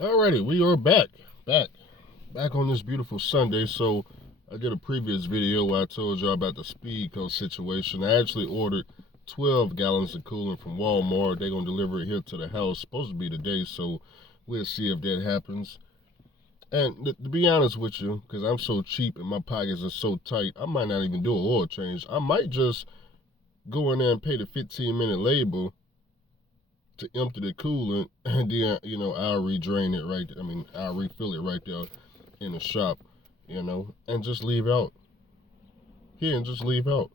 Alrighty, we are back on this beautiful Sunday. So I did a previous video where I told y'all about the speed coat situation. I actually ordered 12 gallons of coolant from Walmart. They're gonna deliver it here to the house. Supposed to be today, so we'll see if that happens. And to be honest with you, because I'm so cheap and my pockets are so tight, I might not even do an oil change. I might just go in there and pay the 15-minute labor to empty the coolant, and then I'll redrain it right. I'll refill it right there in the shop, and just leave out here and just leave out,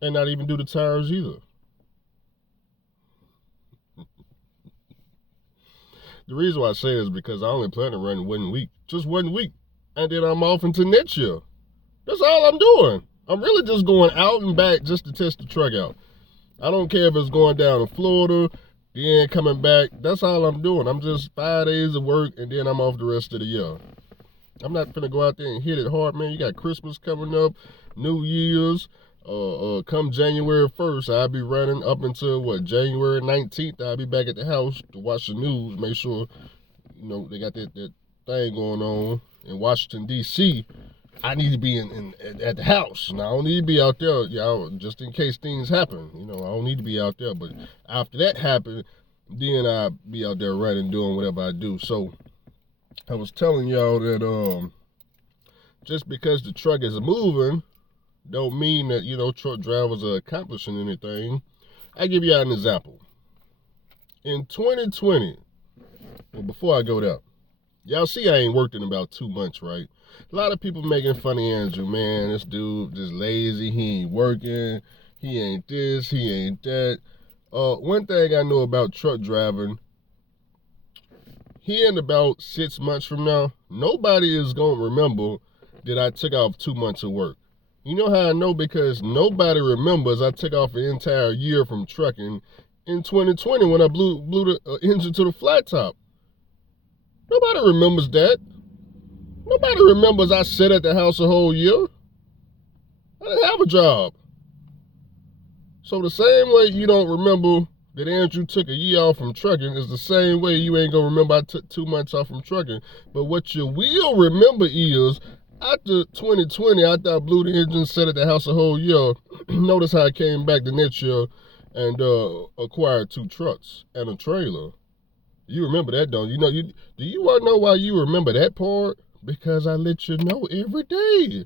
and not even do the tires either. The reason why I say this is because I only plan to run 1 week, just 1 week, and then I'm off into next year. That's all I'm doing. I'm really just going out and back just to test the truck out. I don't care if it's going down to Florida, then coming back. That's all I'm doing. I'm just 5 days of work, and then I'm off the rest of the year. I'm not gonna go out there and hit it hard, man. You got Christmas coming up, New Year's. Come January 1st, I'll be running up until January 19th. I'll be back at the house to watch the news, make sure they got that thing going on in Washington D.C. I need to be at the house. Now I don't need to be out there, y'all, just in case things happen. I don't need to be out there. But after that happened, then I'll be out there running, doing whatever I do. So I was telling y'all that just because the truck is moving, don't mean that truck drivers are accomplishing anything. I give y'all an example. In 2020, well, before I go there, y'all see I ain't worked in about 2 months, right? A lot of people making fun of Andrew, man. This dude just lazy. He ain't working. He ain't this. He ain't that. One thing I know about truck driving, here in about 6 months from now, nobody is going to remember that I took off 2 months of work. You know how I know? Because nobody remembers I took off an entire year from trucking in 2020 when I blew the engine to the flat top. Nobody remembers that. Nobody remembers I sat at the house a whole year. I didn't have a job. So the same way you don't remember that Andrew took a year off from trucking is the same way you ain't gonna remember I took 2 months off from trucking. But what you will remember is after 2020, after I blew the engine, sat at the house a whole year, notice how I came back the next year and acquired 2 trucks and a trailer. You remember that, don't you? Do you want to know why you remember that part? Because I let you know every day.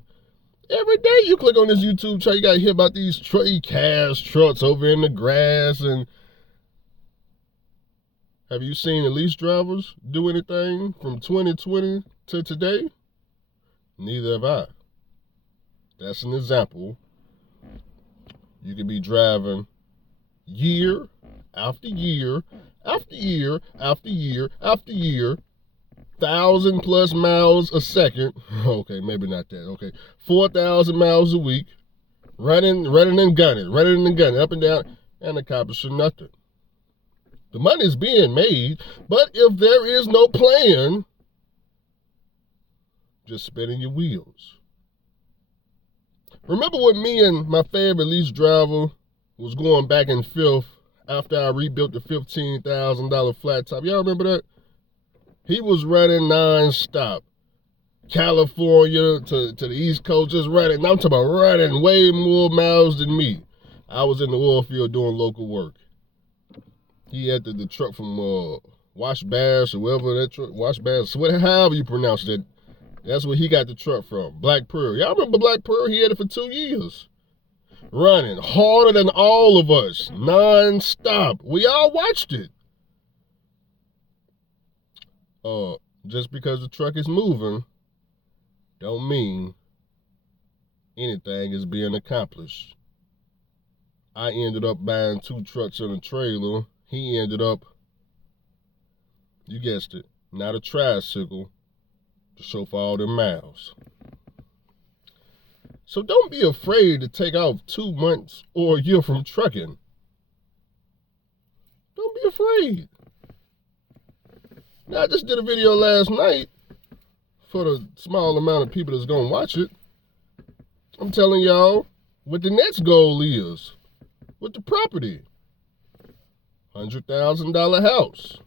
Every day you click on this YouTube channel, you got to hear about these cast trucks over in the grass. And have you seen the lease drivers do anything from 2020 to today? Neither have I. That's an example. You could be driving year after year after year after year after year, 1,000+ miles a second. Okay, maybe not that. Okay, 4,000 miles a week, running and gunning, up and down, and accomplishing nothing. The money's being made, but if there is no plan, just spinning your wheels. Remember when me and my favorite lease driver was going back and forth after I rebuilt the $15,000 flat top? Y'all remember that? He was running non-stop. California to the East Coast, just running. I'm talking about running way more miles than me. I was in the oil field doing local work. He had the truck from Wash Bass or wherever that truck, Wash Bass, however you pronounce it. That's where he got the truck from, Black Pearl. Y'all remember Black Pearl? He had it for 2 years. Running harder than all of us, non-stop. We all watched it. Just because the truck is moving, don't mean anything is being accomplished. I ended up buying 2 trucks and a trailer. He ended up, you guessed it, not a tricycle to show for all them miles. So don't be afraid to take off 2 months or a year from trucking. Don't be afraid. Now, I just did a video last night for the small amount of people that's going to watch it. I'm telling y'all what the next goal is with the property. $100,000 house.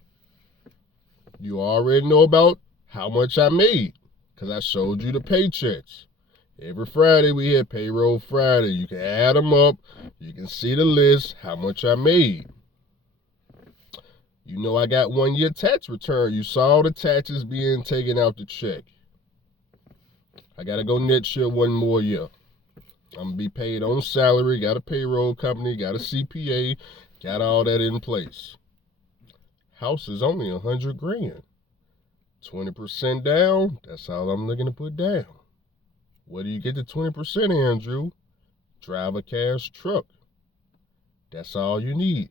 You already know about how much I made because I showed you the paychecks. Every Friday we had payroll Friday. You can add them up. You can see the list, how much I made. You know I got 1 year tax return. You saw the taxes being taken out the check. I got to go next year 1 more year. I'm going to be paid on salary, got a payroll company, got a CPA, got all that in place. House is only $100,000. 20% down, that's all I'm looking to put down. Where do you get the 20%, Andrew? Drive a cash truck. That's all you need,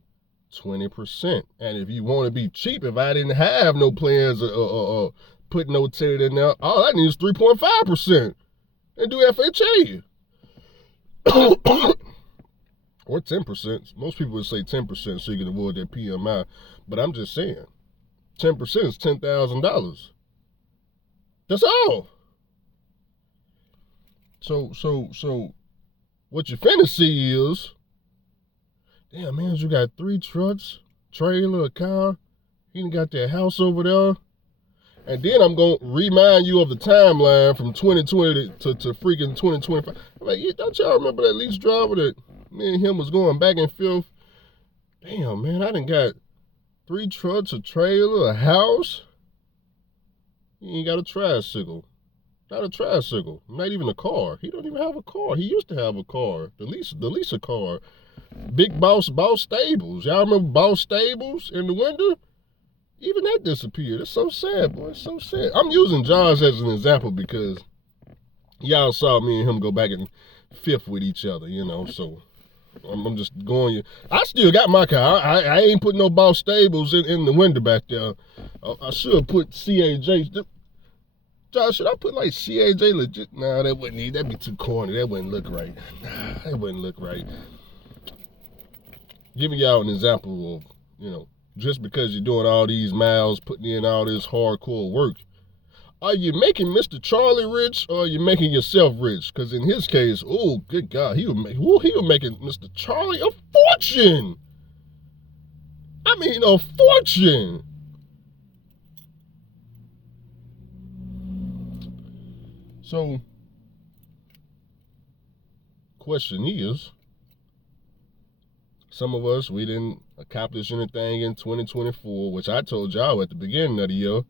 20%. And if you want to be cheap, if I didn't have no plans or put no tenant in there, all I need is 3.5% and do FHA. Or 10%. Most people would say 10% so you can avoid that PMI. But I'm just saying, 10% is $10,000. That's all. So what you finna see is, damn, man, you got 3 trucks, trailer, a car. You done got that house over there. And then I'm going to remind you of the timeline from 2020 to freaking 2025. I'm like, yeah, don't y'all remember that lease driver that me and him was going back and forth? Damn, man, I done got 3 trucks, a trailer, a house. He ain't got a tricycle. Not a tricycle. Not even a car. He don't even have a car. He used to have a car. The lease a car. Big Boss Stables. Y'all remember Boss Stables in the winter? Even that disappeared. It's so sad, boy. It's so sad. I'm using Josh as an example because y'all saw me and him go back and fifth with each other, you know, so I'm just going. I still got my car. I ain't put no Boss Stables in the window back there. I should have put CAJ. Josh, should I put like CAJ legit? Nah, that wouldn't need. That'd be too corny. That wouldn't look right. Nah, that wouldn't look right. Giving y'all an example of, you know, just because you're doing all these miles, putting in all this hardcore work, are you making Mr. Charlie rich or are you making yourself rich? Because in his case, oh, good God, he was making Mr. Charlie a fortune. I mean, a fortune. So, question is, some of us, we didn't accomplish anything in 2024, which I told y'all at the beginning of the year.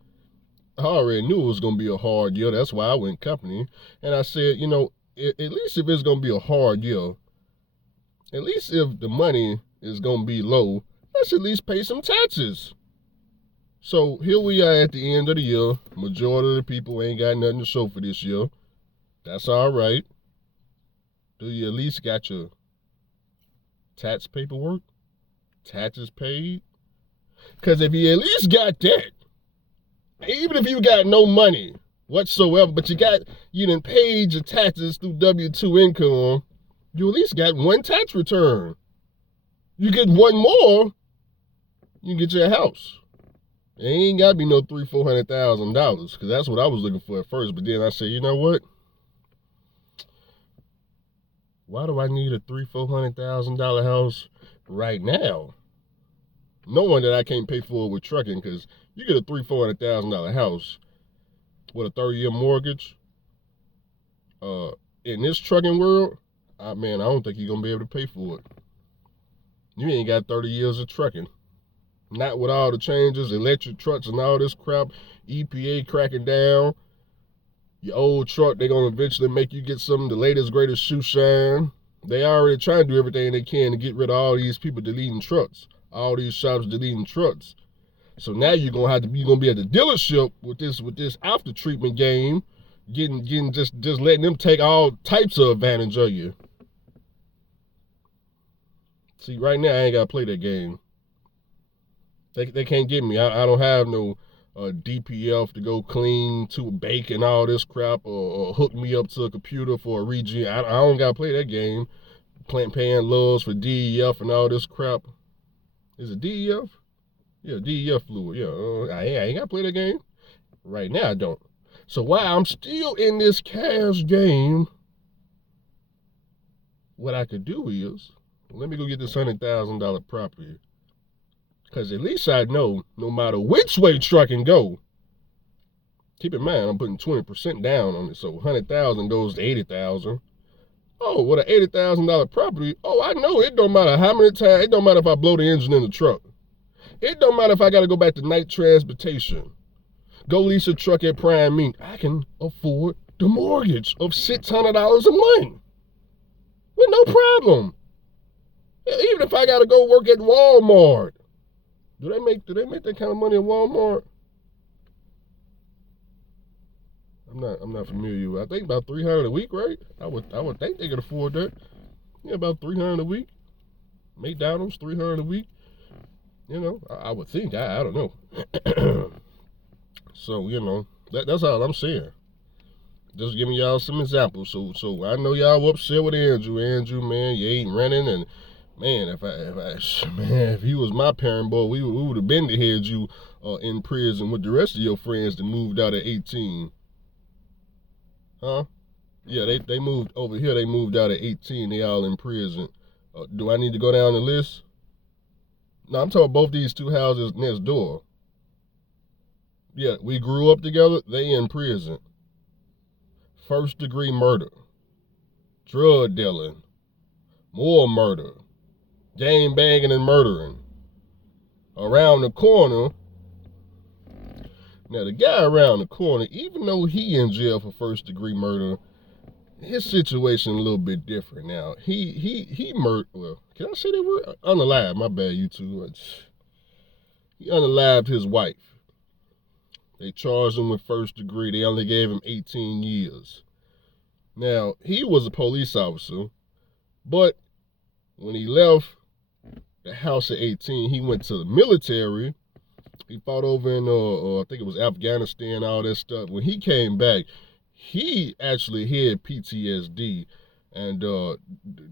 I already knew it was going to be a hard year. That's why I went company. And I said, you know, at least if it's going to be a hard year, at least if the money is going to be low, let's at least pay some taxes. So here we are at the end of the year. Majority of the people ain't got nothing to show for this year. That's all right. Do you at least got your tax paperwork? Taxes paid? Because if you at least got that, even if you got no money whatsoever, but you done paid your taxes through W-2 income, you at least got 1 tax return. You get 1 more, you get your house. It ain't got to be no $300,000-$400,000 because that's what I was looking for at first. But then I said, you know what? Why do I need a $300,000-$400,000 house right now? Knowing that I can't pay for it with trucking, because you get a $300,000-$400,000 house with a 30-year mortgage. In this trucking world, man, I don't think you're gonna be able to pay for it. You ain't got 30 years of trucking. Not with all the changes, electric trucks and all this crap, EPA cracking down. Your old truck, they're going to eventually make you get some of the latest, greatest shoe shine. They already trying to do everything they can to get rid of all these people deleting trucks. All these shops deleting trucks. So now you're going to be at the dealership with this after treatment game, getting just letting them take all types of advantage of you. See, right now I ain't got to play that game. They can't get me. I don't have no DPF to go clean to bake and all this crap or hook me up to a computer for a regen. I don't got to play that game. Paying laws for DEF and all this crap. Is it DEF? Yeah, DEF fluid. Yeah, I ain't got to play that game. Right now I don't. So while I'm still in this cash game, what I could do is, let me go get this $100,000 property. Because at least I know no matter which way trucking go, keep in mind I'm putting 20% down on it. So 100,000 goes to 80,000. Oh, with an $80,000 property, oh, I know it don't matter how many times, it don't matter if I blow the engine in the truck. It don't matter if I got to go back to night transportation. Go lease a truck at Prime Meat. I can afford the mortgage of $600 a month with no problem. Even if I got to go work at Walmart. Do they make that kind of money at Walmart? I'm not familiar with. I think about $300 a week, right? I would think they could afford that. Yeah, about $300 a week. McDonald's $300 a week. You know, I would think. I don't know. So you know, that's all I'm saying. Just giving y'all some examples. So I know y'all upset with Andrew. Andrew, man, you ain't running, and man, if he was my parent, boy, we would have been to had you in prison with the rest of your friends that moved out at 18. Huh? Yeah, they moved over here. They moved out at 18. They all in prison. Do I need to go down the list? No, I'm talking about both these two houses next door. Yeah, we grew up together. They in prison. First degree murder. Drug dealing. More murder. Gang banging and murdering. Around the corner. Now, the guy around the corner, even though he in jail for first degree murder, his situation a little bit different now. He murdered, well, can I say that word? Unalived, my bad, you two. He unalived his wife. They charged him with first degree. They only gave him 18 years. Now, he was a police officer, but when he left the house at 18, he went to the military. He fought over in, I think it was Afghanistan, all that stuff. When he came back, he actually had PTSD. And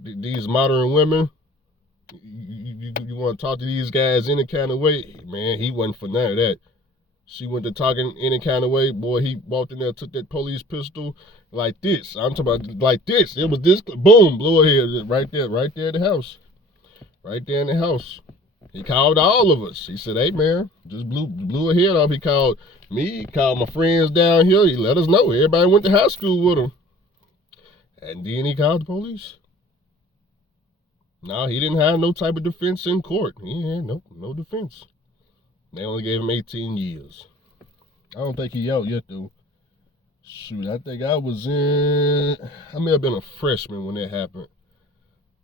these modern women, you want to talk to these guys any kind of way? Man, he wasn't for none of that. She went to talking any kind of way. Boy, he walked in there, took that police pistol like this. I'm talking about like this. It was this, boom, blew her head right there at the house. Right there in the house. He called all of us. He said, hey, man, just blew her head off. He called me. He called my friends down here. He let us know. Everybody went to high school with him. And then he called the police. No, he didn't have no type of defense in court. He had no defense. They only gave him 18 years. I don't think he out yet, though. Shoot, I think I may have been a freshman when that happened.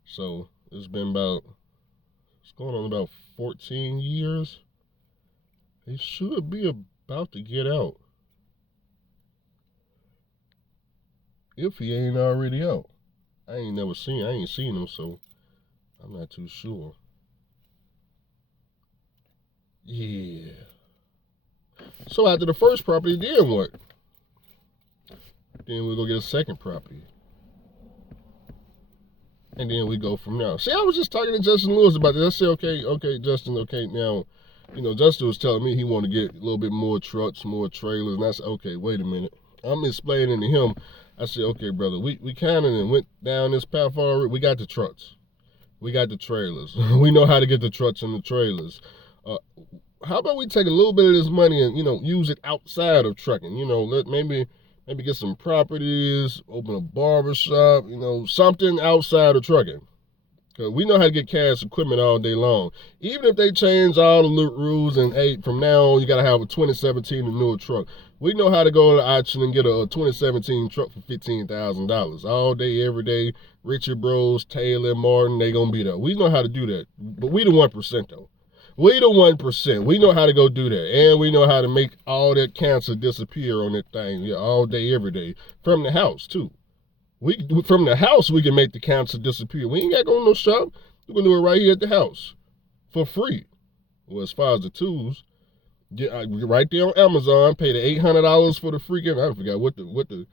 So it's been it's going on about 14 years. He should be about to get out. If he ain't already out. I ain't seen him, so I'm not too sure. Yeah. So after the first property, then what? Then we go get a second property. And then we go from there. See, I was just talking to Justin Lewis about this. I said, okay, Justin, okay, now, you know, Justin was telling me he wanted to get a little bit more trucks, more trailers. And I said, okay, wait a minute. I'm explaining to him. I said, okay, brother, we kind of went down this path already. We got the trucks. We got the trailers. We know how to get the trucks and the trailers. How about we take a little bit of this money and, you know, use it outside of trucking? You know, maybe get some properties, open a barber shop, you know, something outside of trucking. Because we know how to get cash equipment all day long. Even if they change all the rules and, hey, from now on, you got to have a 2017 or newer truck. We know how to go to the auction and get a 2017 truck for $15,000. All day, every day. Richard Bros, Taylor, Martin, they going to be there. We know how to do that. But we the 1%, though. We the 1%. We know how to go do that. And we know how to make all that cancer disappear on that thing all day, every day. From the house, too. From the house, we can make the cancer disappear. We ain't got to go to no shop. We're going to do it right here at the house. For free. Well, as far as the tools, get right there on Amazon. Pay the $800 for the freaking, I forgot what the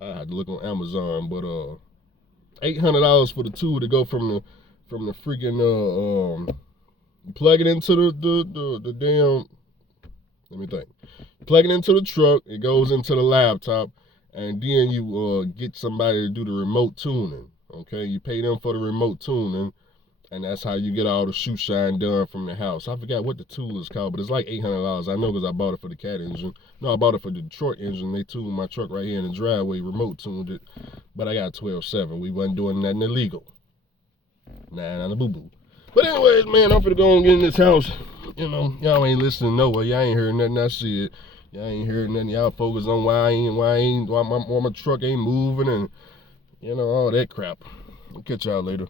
I had to look on Amazon, but $800 for the tool to go from the freaking plug it into the damn, let me think. Plug it into the truck, it goes into the laptop, and then you get somebody to do the remote tuning. Okay, you pay them for the remote tuning, And that's how you get all the shoe shine done from the house. I forgot what the tool is called, but it's like $800. I know because I bought it for the cat engine. No, I bought it for the Detroit engine. They tuned my truck right here in the driveway, remote tuned it. But I got 12.7. We wasn't doing nothing illegal. Nah, not a boo-boo. But anyways, man, I'm finna go and get in this house. You know, y'all ain't listening nowhere. Y'all ain't heard nothing I said. Y'all ain't heard nothing. Y'all focus on why my truck ain't moving and, you know, all that crap. I'll catch y'all later.